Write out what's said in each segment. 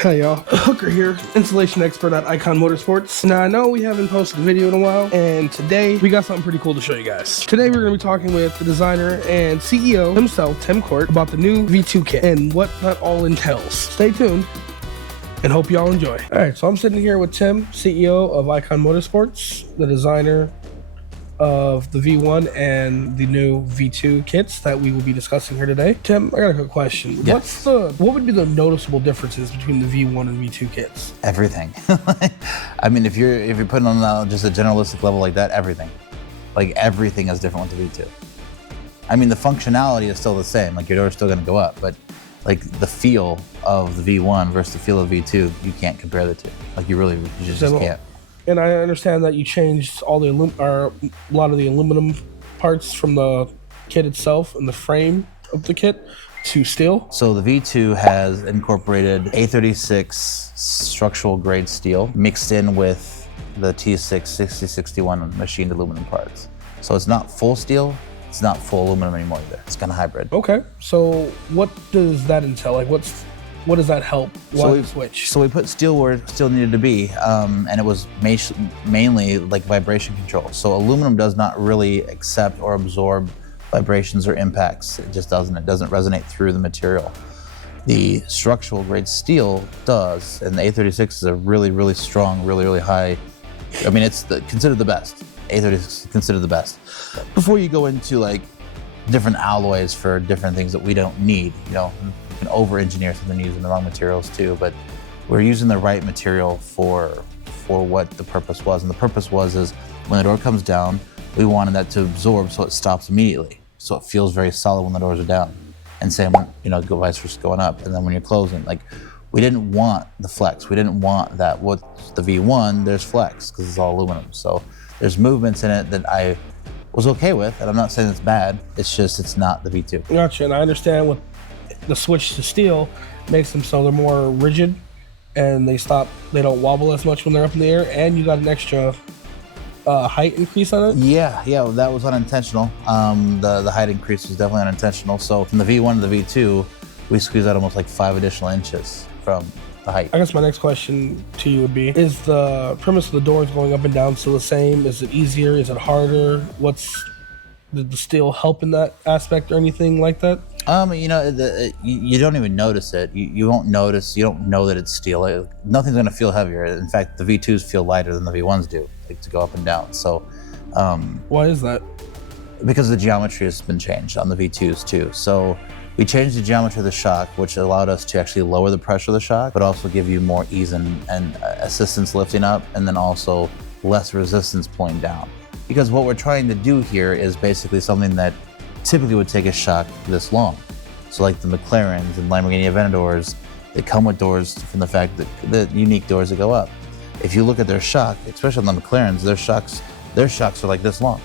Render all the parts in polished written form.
Hey y'all, Hooker here, installation expert at Eikon Motorsports. Now I know we haven't posted a video in a while, and today we got something pretty cool to show you guys. Today we're going to be talking with the designer and CEO himself, Tim Court, about the new V2 kit and what that all entails. Stay tuned and hope y'all enjoy. Alright, so I'm sitting here with Tim, CEO of Eikon Motorsports, the designer of the V1 and the new V2 kits that we will be discussing here today. Tim, I got a quick question. Yeah. What would be the noticeable differences between the V1 and V2 kits? Everything. I mean, if you're putting on just a generalistic level like that, everything. Like everything is different with the V2. I mean, the functionality is still the same. Like your door's still going to go up, but like the feel of the V1 versus the feel of V2, you can't compare the two. Like you just can't. And I understand that you changed all the a lot of the aluminum parts from the kit itself and the frame of the kit to steel. So the V2 has incorporated A36 structural grade steel mixed in with the T6 6061 machined aluminum parts. So it's not full steel, it's not full aluminum anymore either. It's kind of hybrid. Okay, so what does that entail? Like what does that help? Why the switch? So we put steel where steel needed to be, and it was mainly like vibration control. So aluminum does not really accept or absorb vibrations or impacts. It just doesn't. It doesn't resonate through the material. The structural grade steel does, and the A36 is a really, really strong, really, really high. I mean, it's considered the best. A36 is considered the best. Before you go into like different alloys for different things that we don't need, you know. You can over-engineer something using the wrong materials too, but we're using the right material for what the purpose was. And the purpose is when the door comes down, we wanted that to absorb so it stops immediately. So it feels very solid when the doors are down. And same when, vice versa going up. And then when you're closing, like we didn't want the flex. We didn't want that. With the V1, there's flex because it's all aluminum. So there's movements in it that I was okay with, and I'm not saying it's bad. It's not the V2. Gotcha, and I understand what the switch to steel makes them so they're more rigid and they don't wobble as much when they're up in the air, and you got an extra height increase on it? Yeah, that was unintentional. The height increase was definitely unintentional. So from the V1 to the V2, we squeezed out almost like 5 additional inches from the height. I guess my next question to you would be, is the premise of the doors going up and down still the same? Is it easier? Is it harder? Did the steel help in that aspect or anything like that? You don't even notice it. You won't notice. You don't know that it's steel. Nothing's going to feel heavier. In fact, the V2s feel lighter than the V1s do, like to go up and down. So, why is that? Because the geometry has been changed on the V2s too. So we changed the geometry of the shock, which allowed us to actually lower the pressure of the shock, but also give you more ease and assistance lifting up, and then also less resistance pulling down. Because what we're trying to do here is basically something that typically would take a shock this long. So like the McLarens and Lamborghini Aventadors, they come with doors from the fact that the unique doors that go up. If you look at their shock, especially on the McLarens, their shocks are like this long.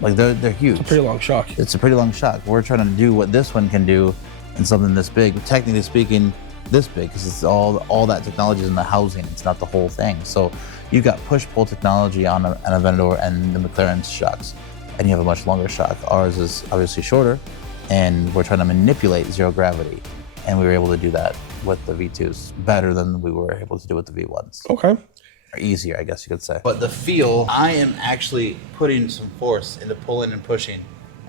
Like they're huge. It's a pretty long shock. It's a pretty long shock. We're trying to do what this one can do in something this big. Technically speaking, this big, because it's all that technology is in the housing. It's not the whole thing. So you've got push-pull technology on an Aventador and the McLaren's shocks, and you have a much longer shock. Ours is obviously shorter, and we're trying to manipulate zero gravity, and we were able to do that with the V2s better than we were able to do with the V1s. Okay. Or easier, I guess you could say. But the feel, I am actually putting some force into pulling and pushing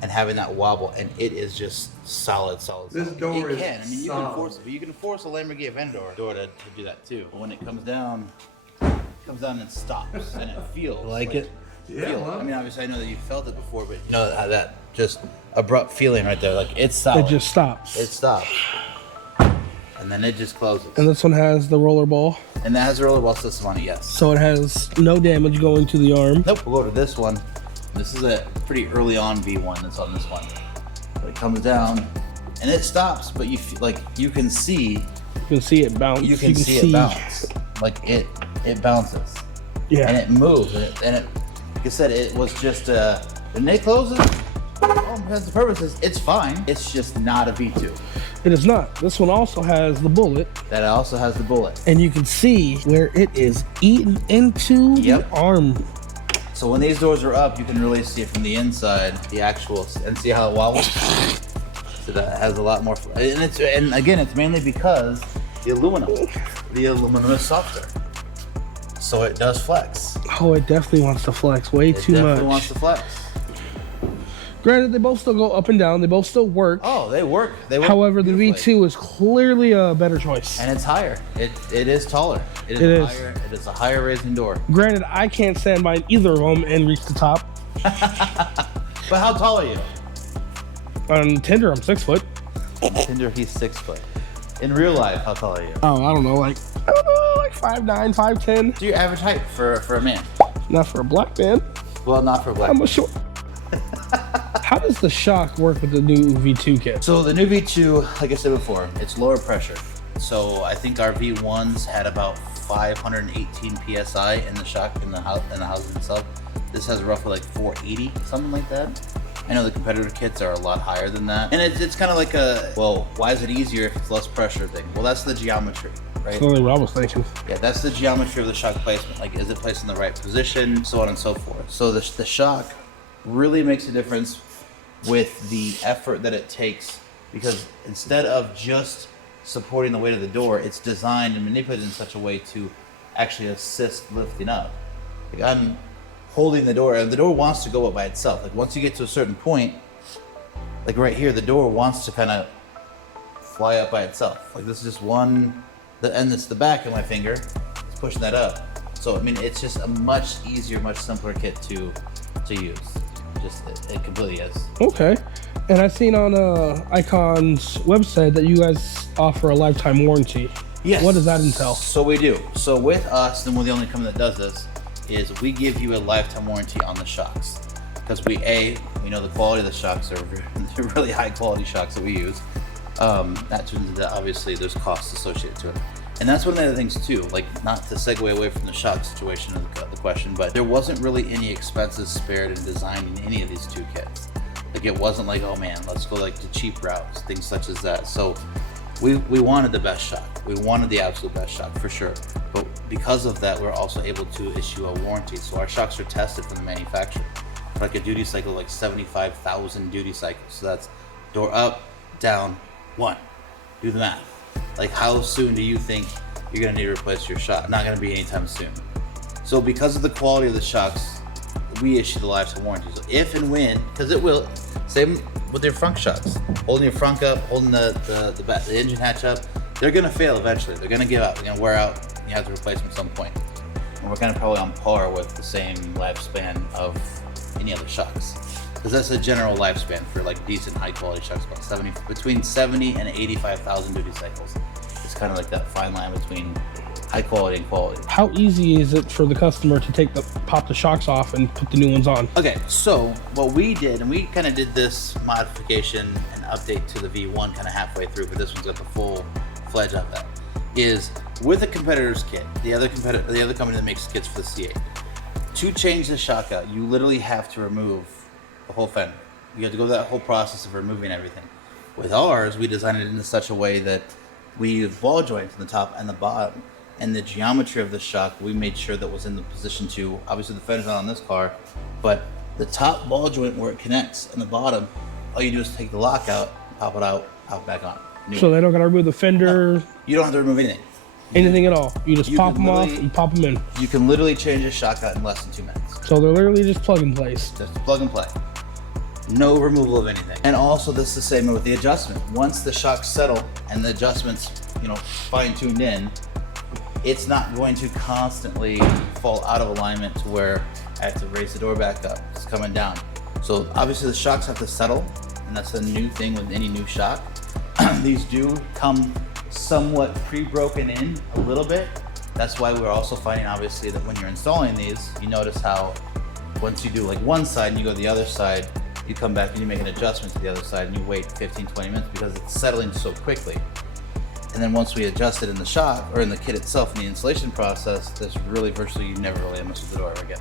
and having that wobble, and it is just solid. This door is I mean, you can force it, but you can force a Lamborghini Aventador door to do that too. But when it comes down and stops, and it feels like it. Yeah, well, I mean, obviously, I know that you felt it before, but you know how that just abrupt feeling right there, like it's solid. It just stops. It stops, and then it just closes. And this one has the roller ball. And that has a rollerball system on it, yes. So it has no damage going to the arm. Nope. We'll go to this one. This is a pretty early on V1 that's on this one. So it comes down, and it stops, but you feel like you can see. You can see it bounce. You can see it bounce. Like it bounces. Yeah. And it moves, and it. Like I said, it was just when it closes, all intents and purposes, it's fine. It's just not a V2. It is not. This one also has the bullet. That also has the bullet. And you can see where it is eaten into the arm. So when these doors are up, you can really see it from the inside, the actual, and see how it wobbles. So that has a lot more, and again, it's mainly because the aluminum. The aluminum is softer, so it does flex. Oh, it definitely wants to flex way too much. It definitely wants to flex. Granted, they both still go up and down. They both still work. Oh, they work. However, the V2 is clearly a better choice. And it's higher. It is taller. It is higher. It is a higher raising door. Granted, I can't stand by either of them and reach the top. But how tall are you? On Tinder, I'm 6 foot. On Tinder, he's 6 foot. In real life, how tall are you? Oh, I don't know, like 5'9", 5'10". What's your average height for a man? Not for a black man. Well, not for a black I'm man. a short. How does the shock work with the new V2 kit? So the new V2, like I said before, it's lower pressure. So I think our V1s had about 518 PSI in the shock in the housing itself. This has roughly like 480, something like that. I know the competitor kits are a lot higher than that. And it's kind of like a, well, why is it easier if it's less pressure thing? Well, that's the geometry, right? That's only what I was thinking. Yeah, that's the geometry of the shock placement. Like, is it placed in the right position, so on and so forth. So the shock really makes a difference with the effort that it takes, because instead of just supporting the weight of the door, it's designed and manipulated in such a way to actually assist lifting up. Like, I'm holding the door, and the door wants to go up by itself. Like, once you get to a certain point, like right here, the door wants to kind of fly up by itself. Like, this is just one, and it's the back of my finger, it's pushing that up. So I mean, it's just a much easier, much simpler kit to use. It completely is. Okay. And I've seen on Eikon's website that you guys offer a lifetime warranty. Yes. What does that entail? So we do. So with us, and we're the only company that does this, is we give you a lifetime warranty on the shocks. Because we know the quality of the shocks are really high quality shocks that we use. That turns into, obviously, there's costs associated to it. And that's one of the other things too, like, not to segue away from the shock situation of the question, but there wasn't really any expenses spared in designing any of these two kits. Like, it wasn't like, oh man, let's go like the cheap routes, things such as that. So we wanted the best shock. We wanted the absolute best shock for sure. But because of that, we're also able to issue a warranty. So our shocks are tested from the manufacturer. Like a duty cycle, like 75,000 duty cycles. So that's door up, down, 1. Do the math. Like, how soon do you think you're gonna need to replace your shock? Not gonna be anytime soon. So because of the quality of the shocks, we issue the lifetime warranty. So if and when, because it will, same with your front shocks, holding your front up, holding the engine hatch up, they're gonna fail eventually. They're gonna give out, they're gonna wear out, and you have to replace them at some point. And we're kind of probably on par with the same lifespan of any other shocks. Because that's a general lifespan for like decent high quality shocks, about between 70 and 85,000 duty cycles. It's kind of like that fine line between high quality and quality. How easy is it for the customer to pop the shocks off and put the new ones on? Okay, so what we did, and we kind of did this modification and update to the V1 kind of halfway through, but this one's got the full-fledged of that, is with a competitor's kit, the other company that makes kits for the C8, to change the shock out, you literally have to remove the whole fender. You have to go through that whole process of removing everything. With ours, we designed it in such a way that we use ball joints on the top and the bottom, and the geometry of the shock we made sure that was in the position to, obviously the fender's not on this car, but the top ball joint where it connects and the bottom, all you do is take the lock out, pop it out, pop it back on. So they don't gotta remove the fender? No, you don't have to remove anything. Anything at all. You just pop them off and pop them in. You can literally change a shock out in less than 2 minutes. So they're literally just plug and place. Just plug and play. No removal of anything. And also this is the same with the adjustment. Once the shocks settle and the adjustments, fine-tuned in, it's not going to constantly fall out of alignment to where I have to raise the door back up. It's coming down. So obviously the shocks have to settle, and that's a new thing with any new shock. These do come somewhat pre-broken in a little bit. That's why we're also finding, obviously, that when you're installing these, you notice how once you do like one side and you go to the other side, you come back and you make an adjustment to the other side and you wait 15, 20 minutes because it's settling so quickly. And then once we adjust it in the shock or in the kit itself in the installation process, there's really virtually, you never really mess with the door ever again.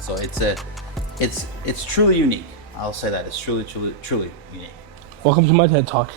So it's truly unique. I'll say that it's truly unique. Welcome to my TED Talk.